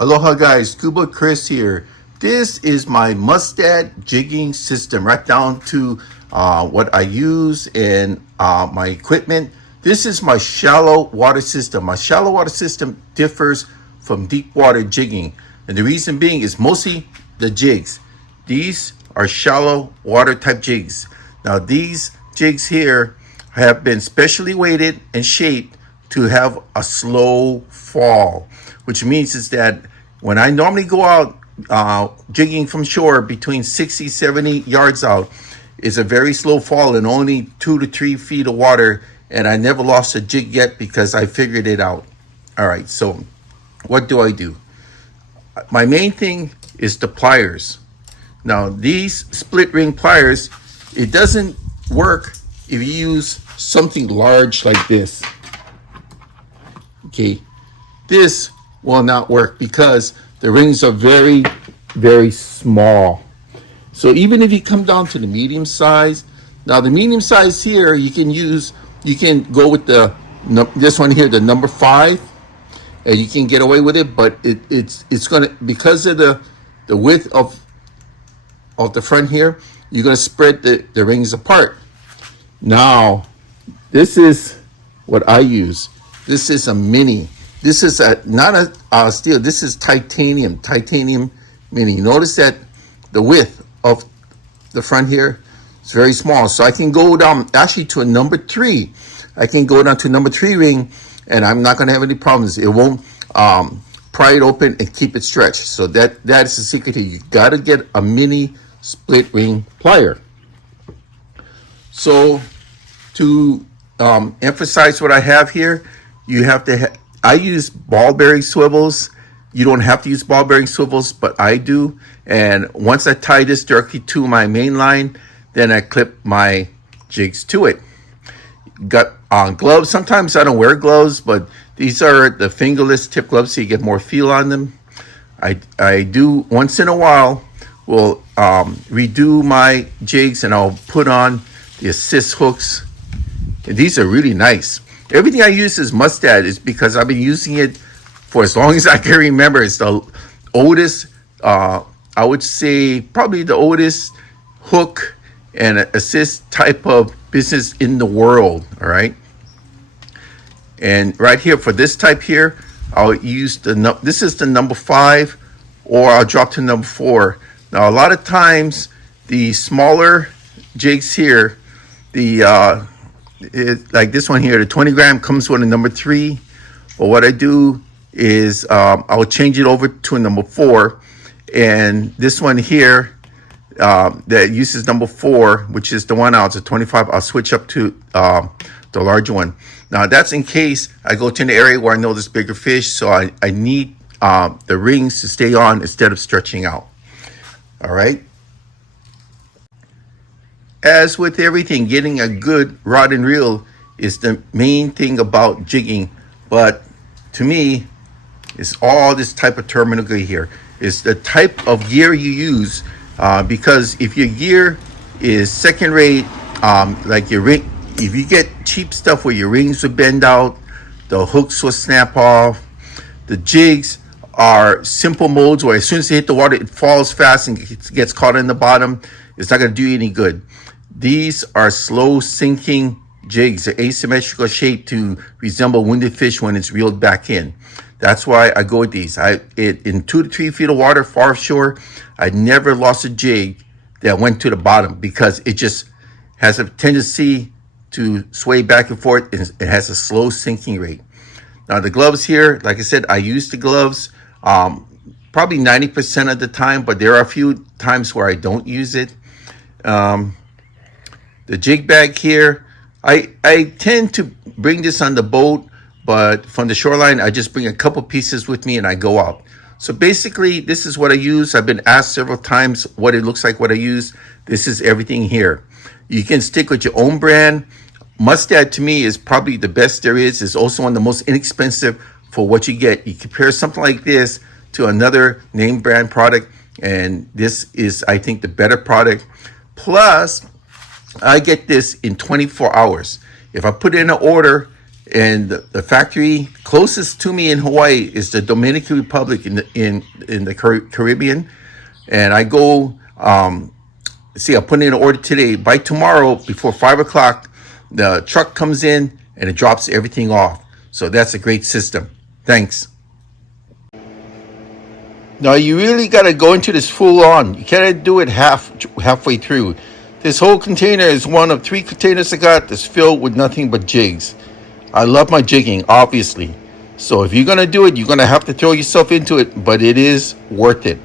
Aloha guys, Scuba Chris here. This is my Mustad jigging system, right down to what I use in my equipment. This is my shallow water system. My shallow water system differs from deep water jigging. And the reason being is mostly the jigs. These are shallow water type jigs. Now these jigs here have been specially weighted and shaped to have a slow fall, which means is that when I normally go out jigging from shore between 60, 70 yards out, it's a very slow fall and only 2 to 3 feet of water. And I never lost a jig yet because I figured it out. All right, so what do? My main thing is the pliers. Now these split ring pliers, it doesn't work if you use something large like this. Okay, this will not work because the rings are very, very small. So even if you come down to the medium size, now the medium size here, you can go with this one here, the number 5, and you can get away with it, but it's gonna, because of the width of the front here, you're gonna spread the rings apart. Now, this is what I use. This is a mini. This is not a steel. This is titanium mini. Notice that the width of the front here is very small. So I can go down actually to a number 3. I can go down to number 3 ring, and I'm not going to have any problems. It won't pry it open and keep it stretched. So that is the secret here. You got to get a mini split ring plier. So to emphasize what I have here, you have to I use ball bearing swivels. You don't have to use ball bearing swivels, but I do. And once I tie this directly to my main line, then I clip my jigs to it. Got gloves. Sometimes I don't wear gloves, but these are the fingerless tip gloves, so you get more feel on them. I do once in a while will redo my jigs, and I'll put on the assist hooks. And these are really nice. Everything I use is Mustad is because I've been using it for as long as I can remember. It's the oldest, I would say probably the oldest hook and assist type of business in the world, all right? And right here for this type here, I'll use this is the number 5, or I'll drop to number 4. Now a lot of times the smaller jigs here, like this one here, the 20 gram comes with a number 3. But what I do is I'll change it over to a number 4. And this one here that uses number 4, which is the 1 ounce, a 25, I'll switch up to the larger one. Now that's in case I go to an area where I know there's bigger fish, so I need the rings to stay on instead of stretching out. All right. As with everything, getting a good rod and reel is the main thing about jigging. But to me, it's all this type of terminology here. It's the type of gear you use. Because if your gear is second rate, like your ring, if you get cheap stuff where your rings will bend out, the hooks will snap off, the jigs are simple modes where as soon as you hit the water, it falls fast and gets caught in the bottom. It's not going to do you any good. These are slow sinking jigs. They're asymmetrical shape to resemble wounded fish when it's reeled back in. That's why I go with these. In 2 to 3 feet of water far offshore, I never lost a jig that went to the bottom because it just has a tendency to sway back and forth, and it has a slow sinking rate. Now the gloves here, like I said, I use the gloves probably 90% of the time, but there are a few times where I don't use it. The jig bag here, I tend to bring this on the boat, but from the shoreline, I just bring a couple pieces with me and I go out. So basically, this is what I use. I've been asked several times what it looks like, what I use. This is everything here. You can stick with your own brand. Mustad to me is probably the best there is. It's also one of the most inexpensive for what you get. You compare something like this to another name brand product, and this is, I think, the better product. Plus, I get this in 24 hours. If I put in an order And the factory closest to me in Hawaii is the Dominican Republic in the Caribbean. And I go, see, I put in an order today. By tomorrow, before 5 o'clock, the truck comes in and it drops everything off. So that's a great system. Thanks. Now you really got to go into this full on. You can't do it halfway through. This whole container is one of 3 containers I got that's filled with nothing but jigs. I love my jigging, obviously. So if you're going to do it, you're going to have to throw yourself into it, but it is worth it.